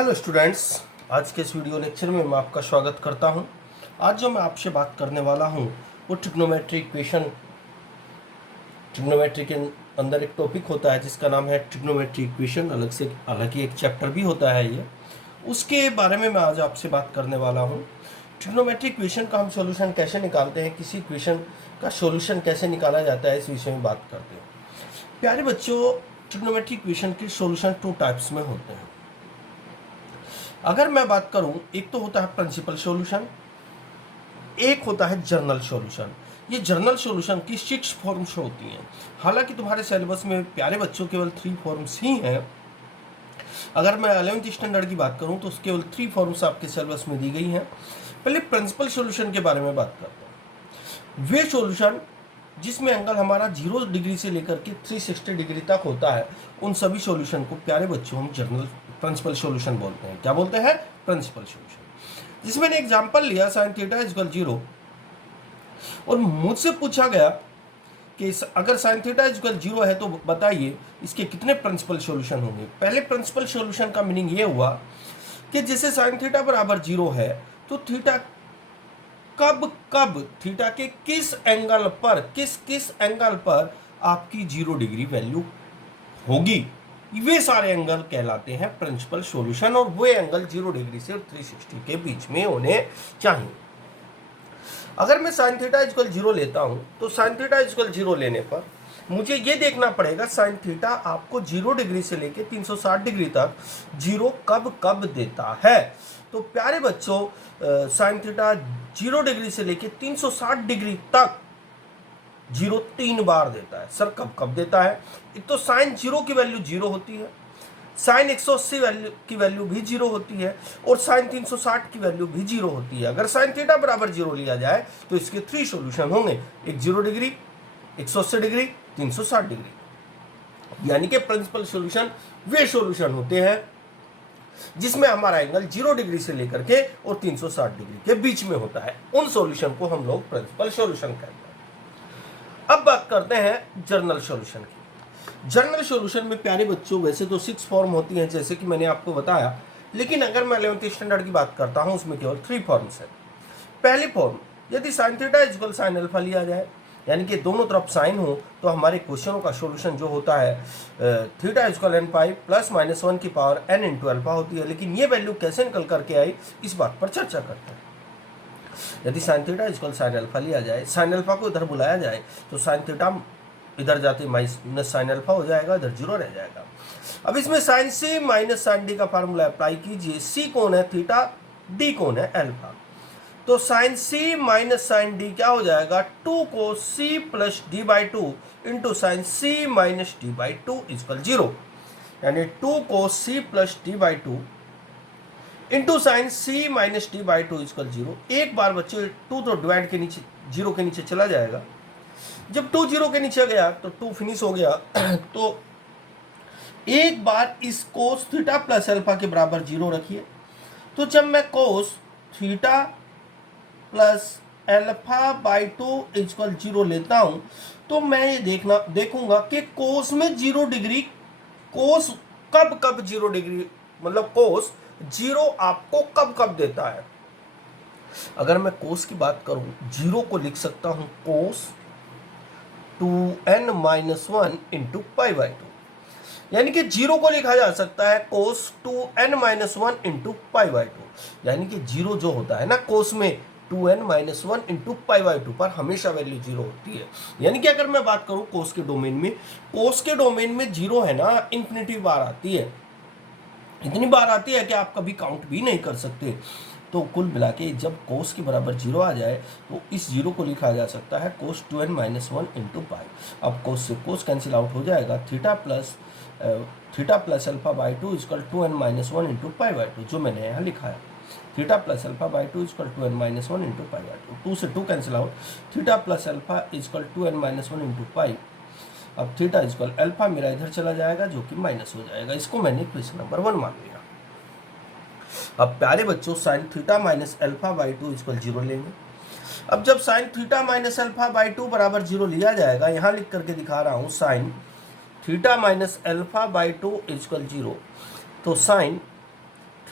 Hello students, आज के इस वीडियो लेक्चर में मैं आपका स्वागत करता हूं। आज जो मैं आपसे बात करने वाला हूं वो ट्रिग्नोमेट्री इक्वेशन। ट्रिग्नोमेट्री के अंदर एक टॉपिक होता है जिसका नाम है ट्रिग्नोमेट्री इक्वेशन। अलग से हालांकि एक चैप्टर भी होता है ये, उसके बारे में मैं आज आपसे बात करने वाला हूँ। ट्रिग्नोमेट्री इक्वेशन का हम सोल्यूशन कैसे निकालते हैं, किसी इक्वेशन का सोल्यूशन कैसे निकाला जाता है, इस विषय में बात करते हैं। प्यारे बच्चों, ट्रिग्नोमेट्री इक्वेशन के सोल्यूशन 2 टाइप्स में होते हैं। अगर मैं बात करूं, एक तो होता है प्रिंसिपल सॉल्यूशन, एक होता है जर्नल सॉल्यूशन। ये जर्नल सॉल्यूशन की 6 फॉर्म्स होती हैं। हालांकि तुम्हारे सिलेबस में प्यारे बच्चों केवल 3 फॉर्म्स ही हैं। अगर मैं 11th स्टैंडर्ड की बात करूं तो केवल 3 फॉर्म्स आपके सिलेबस में दी गई हैं। पहले प्रिंसिपल सॉल्यूशन के बारे में बात करते हैं। वे सॉल्यूशन जिसमें एंगल हमारा 0 डिग्री से लेकर के 360 डिग्री तक होता है, उन सभी सॉल्यूशन को प्यारे बच्चों हम जर्नल प्रिंसिपल सॉल्यूशन बोलते हैं। क्या बोलते हैं? Principal solution. जिसमें मैंने एग्जांपल लिया sin थीटा इक्वल 0 और मुझसे पूछा गया कि अगर sin थीटा इक्वल 0 है तो बताइए इसके कितने प्रिंसिपल सॉल्यूशन होंगे। पहले प्रिंसिपल सॉल्यूशन का मीनिंग ये हुआ कि जैसे sin थीटा बराबर 0 है तो थीटा कब थीटा के किस एंगल पर आपकी 0 डिग्री वैल्यू होगी, वे सारे एंगल कहलाते हैं प्रिंसिपल सॉल्यूशन। और वो एंगल 0 डिग्री से 360 के बीच में होने चाहिए। अगर मैं sin थीटा इक्वल 0 लेता हूं तो sin थीटा इक्वल 0 लेने पर मुझे ये देखना पड़ेगा sin थीटा आपको 0 डिग्री से लेके 360 डिग्री तक 0 कब देता है। तो प्यारे बच्चों, sin थीटा 0 डिग्री से लेके 360 डिग्री तक 0 3 बार देता है। सर कब देता है? एक तो sin 0 की वैल्यू 0 होती है, sin 180 वैल्यू की वैल्यू भी 0 होती है और sin 360 की वैल्यू भी 0 होती है। अगर sin थीटा बराबर 0 लिया जाए तो इसके 3 सॉल्यूशन होंगे, एक 0 डिग्री, 180 डिग्री, 360 डिग्री। यानी कि प्रिंसिपल सॉल्यूशन वे सॉल्यूशन होते हैं जिसमें हमारा एंगल 0 डिग्री से लेकर के और 360 डिग्री के बीच में होता है। उन सॉल्यूशन को हम लोग प्रिंसिपल सॉल्यूशन कहते हैं। अब बात करते हैं जर्नल सॉल्यूशन की। जर्नल सॉल्यूशन में प्यारे बच्चों वैसे तो 6 फॉर्म होती हैं जैसे कि मैंने आपको बताया, लेकिन अगर मैं 11th स्टैंडर्ड की बात करता हूं उसमें केवल 3 फॉर्म्स हैं। पहली फॉर्म, यदि sin theta equal sin alpha लिया जाए, यानी कि दोनों तरफ साइन हो, तो हमारे क्वेश्चनों का सॉल्यूशन जो होता है theta equal n pi plus minus 1 की पावर n इंटू अल्फा होती है। लेकिन ये वैल्यू कैसे निकल करके आई, इस बात पर चर्चा करते हैं। यदि sin theta equal sin alpha लिया जाए, sin अल्फा को इधर बुलाया जाए तो sin थीटा इधर जाते माइनस sin अल्फा हो जाएगा, इधर 0 रह जाएगा। अब इसमें sin c minus sin d का फार्मूला अप्लाई कीजिए। c कौन है? थीटा, d कौन है? अल्फा। तो sin c minus sin d क्या हो जाएगा? 2 को c plus d by two into sine c minus d by two equal 0, यानी 2 को c plus d by two into sine c minus d by two equal 0। एक बार बच्चे 2 तो divide के नीचे 0 के नीचे चला जाएगा। जब 2 0 के नीचे गया तो 2 फिनिश हो गया। तो एक बार इस कोस थीटा प्लस अल्फा के बराबर 0 रखिए। तो जब मैं cos theta plus alpha by 2 equal 0 लेता हूं तो मैं ये देखूंगा कि कोस में 0 डिग्री, कोस कब 0 डिग्री, मतलब कोस 0 आपको कब देता है। अगर मैं कोस की बात करूं, 0 को लिख सकता हूं कोस 2n minus 1 into pi by 2, यानी कि 0 को लिखा जा सकता है कोस 2n minus 1 into pi by 2। यानी कि 0 जो होता है ना कोस में 2n minus 1 into pi by 2 पर हमेशा वैल्यू 0 होती है। यानी कि अगर मैं बात करूं कोस के डोमेन में, कोस के डोमेन में 0 है ना, इन्फिनिटी बार आती है, इतनी बार आती है कि आप कभी काउंट भी नहीं कर सकते। तो कुल मिला के जब कोस के बराबर 0 आ जाए तो इस 0 को लिखा जा सकता है कोस 2n माइनस 1 इंटू पाई। अब कोस से कोस कैंसिल आउट हो जाएगा, theta plus alpha by 2 equal 2n minus 1 into pi by 2, जो मैंने यहाँ लिखा है। Theta plus alpha by 2 equal 2n minus 1 into pi by 2, 2 से 2 cancel out, theta plus alpha equal 2n minus 1 into pi. अब theta equal alpha मेरा इधर चला जाएगा जो कि माइनस हो जाएगा। इसको मैंने क्वेश्चन नंबर 1 मान लिया। अब प्यारे बच्चों, sine theta minus alpha by 2 equal 0 लेंगे। अब जब sine theta minus alpha by 2 बराबर 0 लिया जाएगा, यहां लिख करके दिखा रहा हूं sine theta minus alpha by 2 equal 0, तो sine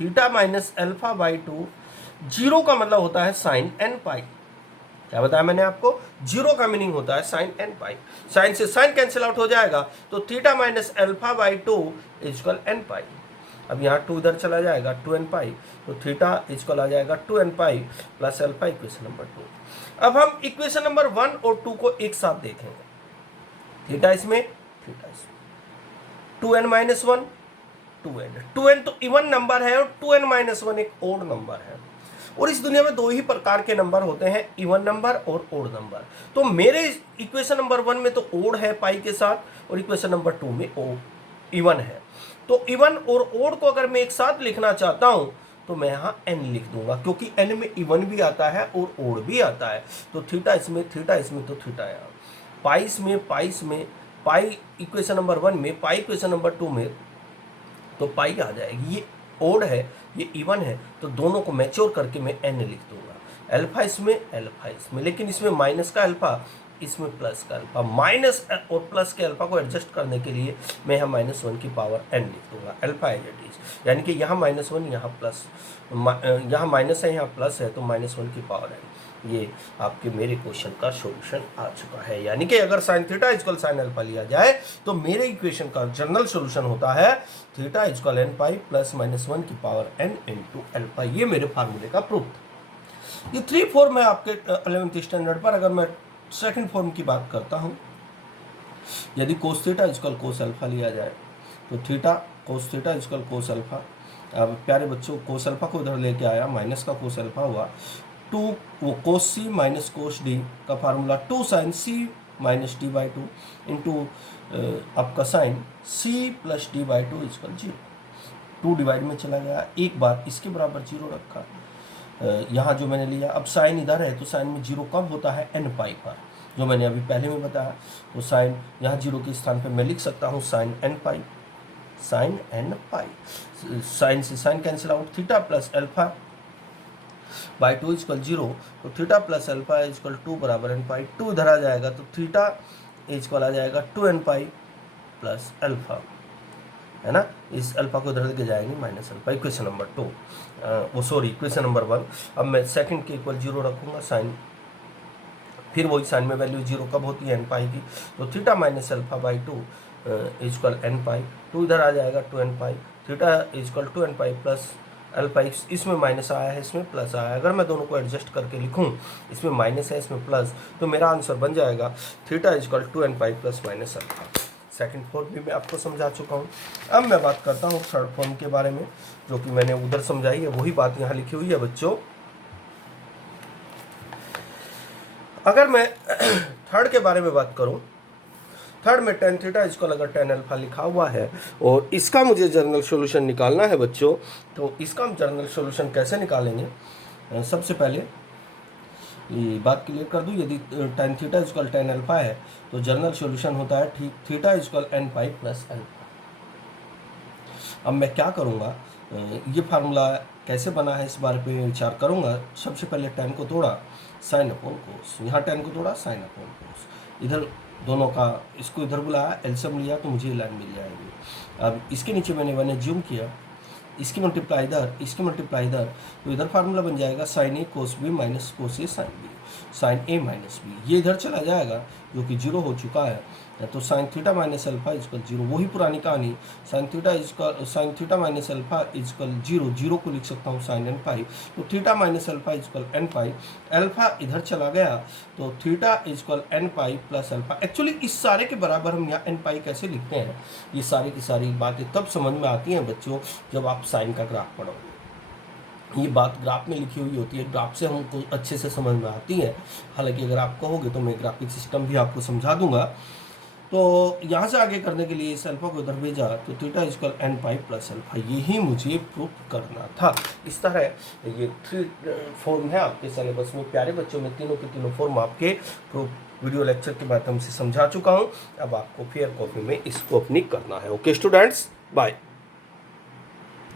theta minus alpha by 2, zero का मतलब होता है साइन एन पाई। क्या बताया मैंने आपको, जीरो का मीनिंग होता है साइन एन पाई। साइन से साइन कैंसिल आउट हो जाएगा, तो theta minus alpha by 2 equal n pi. अब यहाँ 2 इधर चला जाएगा 2n पाई, तो थीटा इक्वल आ जाएगा 2n pi plus alpha, equation number 2। अब हम इक्वेशन नंबर 1 और 2 को एक साथ देखेंगे। थीटा इसमें, थीटा इसमें, 2n माइनस 1, 2n तो इवन नंबर है और 2n माइनस 1 एक ओड नंबर है। और इस दुनिया में दो ही प्रकार के नंबर होते हैं, इवन नंबर और ओड नंबर। तो मेरे इक्वेशन नंबर 1 में तो ओड है पाई के साथ, और इक्वेशन नंबर 2 में इवन है। तो इवन और ओड को अगर मैं एक साथ लिखना चाहता हूं तो मैं यहाँ n लिख दूंगा, क्योंकि n में इवन भी आता है और ओड भी आता है। तो थीटा इसमें, थीटा इसमें, तो थीटा यहाँ, पाई इसमें, पाई इसमें, पाई इक्वेशन नंबर 1 में, पाई इक्वेशन नंबर 2 में, तो पाई आ जाएगी। ये ओड है, ये इवन है, तो दोनों को मैच्योर करके मैं n लिख दूंगा। अल्फा इसमें, अल्फा इसमें, लेकिन इसमें माइनस का अल्फा, इसमें प्लस का अल्फा। माइनस और प्लस के अल्फा को एडजस्ट करने के लिए मैं यहाँ -1 की पावर n लिख दूंगा, अल्फा एज इट इज। यानी कि यहाँ -1, यहाँ प्लस, यहाँ माइनस है, यहाँ प्लस है, तो -1 की पावर n। ये आपके मेरे क्वेश्चन का सॉल्यूशन आ चुका है। यानी कि अगर sine theta equal sine alpha लिया जाए तो मेरे इक्वेशन का जनरल सॉल्यूशन होता है theta equal n pi plus -1 की पावर n इंटू अल्फा। ये मेरे फार्मूले का प्रूफ था। ये 3 फॉर्म है आपके 11th स्टैंडर्ड पर। अगर मैं सेकंड फॉर्म की बात करता हूँ, यदि cos theta equal cos alpha लिया जाए तो theta cos theta equal cos alpha. अब प्यारे बच्चों, कोस अल्फा को इधर लेके आया, माइनस का कोस अल्फा हुआ, 2 वो cos c minus cos d का formula 2 sine c minus d by 2 into आपका sine c plus d by 2 equal 0। 2 divide में चला गया, एक बार इसके बराबर 0 रखा। यहाँ जो मैंने लिया, अब साइन इधर है तो साइन में 0 कब होता है, n पाई पर, जो मैंने अभी पहले में बताया। तो साइन यहाँ 0 के स्थान पे मैं लिख सकता हूँ sine n pi, sine n pi. Sine से sine cancel out, theta plus alpha by 2 equal 0, तो थीटा प्लस अल्फा इक्वल 2 बराबर n पाई। 2 इधर आ जाएगा तो थीटा इक्वल आ जाएगा 2n पाई प्लस अल्फा, है ना। इस अल्फा को इधर लेके जाएंगे माइनस अल्फा, इक्वेशन नंबर 2, वो सॉरी इक्वेशन नंबर 1। अब मैं सेकंड के इक्वल 0 रखूँगा, साइन, फिर वही साइन में वैल्यू 0 कब होती है, n पाई की। तो theta minus alpha by 2 equal n pi, 2 इधर आ जाएगा 2n pi, theta equal 2n pi plus alpha. इसमें माइनस आया है, इसमें प्लस आया है। अगर मैं दोनों को एडजस्ट करके लिखूं, इसमें माइनस है, इसमें प्लस, तो मेरा आंसर बन जाएगा theta equal 2n pi plus minus alpha. Second form भी मैं आपको समझा चुका हूँ। अब मैं बात करता हूँ थर्ड फॉर्म के बारे में, जो कि मैंने उधर समझाई है, वही बात यहाँ लिखी हुई है बच्चों। अगर मैं थर्ड के बारे में बात करूँ, थर्ड में टेन थीटा इक्वल अगर टेन अल्फा लिखा हुआ है और इसका मुझे जनरल सॉल्यूशन निकालना है बच्चों, तो इसका हम जनरल सॉल्यूशन कैसे निकालेंगे। सबसे पहले ये बात क्लियर कर दूँ, यदि tan theta equal tan alpha है तो जनरल सॉल्यूशन होता है थीटा इक्वल n पाई प्लस अल्फा। अब मैं क्या करूँगा, ये फार्मूला कैसे बना है इस बारे पे विचार करूँगा। सबसे पहले टेन को तोड़ा, साइन अपॉन कोस, यहाँ टेन को तोड़ा, साइन अपॉन कोस, इधर दोनों का इसको इधर बुलाया, एलसीएम लिया तो मुझे लाइन मिल जाएगी। अब इसके नीचे मैंने ज्यूम किया, इसकी मल्टीप्लाई इधर, इसकी मल्टीप्लाई इधर, तो इधर फार्मूला बन जाएगा साइन ए कोस बी माइनस कोस ए साइन बी, साइन ए माइनस बी। ये इधर चला जाएगा जो कि 0 हो चुका है, तो sine theta minus alpha equal 0, वही पुरानी कहानी, sine theta minus alpha equal 0, 0 को लिख सकता हूँ साइन एन पाई, तो theta minus alpha equal n pi, alpha इधर चला गया तो theta equal n pi plus alpha. Actually इस सारे के बराबर हम यहाँ एन पाई कैसे लिखते हैं, ये सारी की सारी बातें तब समझ में आती हैं बच्चों जब आप साइन का ग्राफ पढ़ोगे। ये बात ग्राफ में लिखी हुई होती है, ग्राफ से हमको अच्छे से समझ में आती है। हालांकि अगर आप कहोगे तो मैं ग्राफिक सिस्टम भी आपको समझा दूंगा। तो यहाँ से आगे करने के लिए इस अल्फा को इधर भेजा, तो theta equal n pi plus alpha, यही मुझे प्रूफ करना था। इस तरह ये 3 फॉर्म है आपके सिलेबस में। प्यारे बच्चों में तीनों के तीनों फॉर्म आपके प्रूफ वीडियो लेक्चर के माध्यम से समझा चुका हूँ। अब आपको फेयर कॉपी में इसको अपनी करना है। Okay students, bye.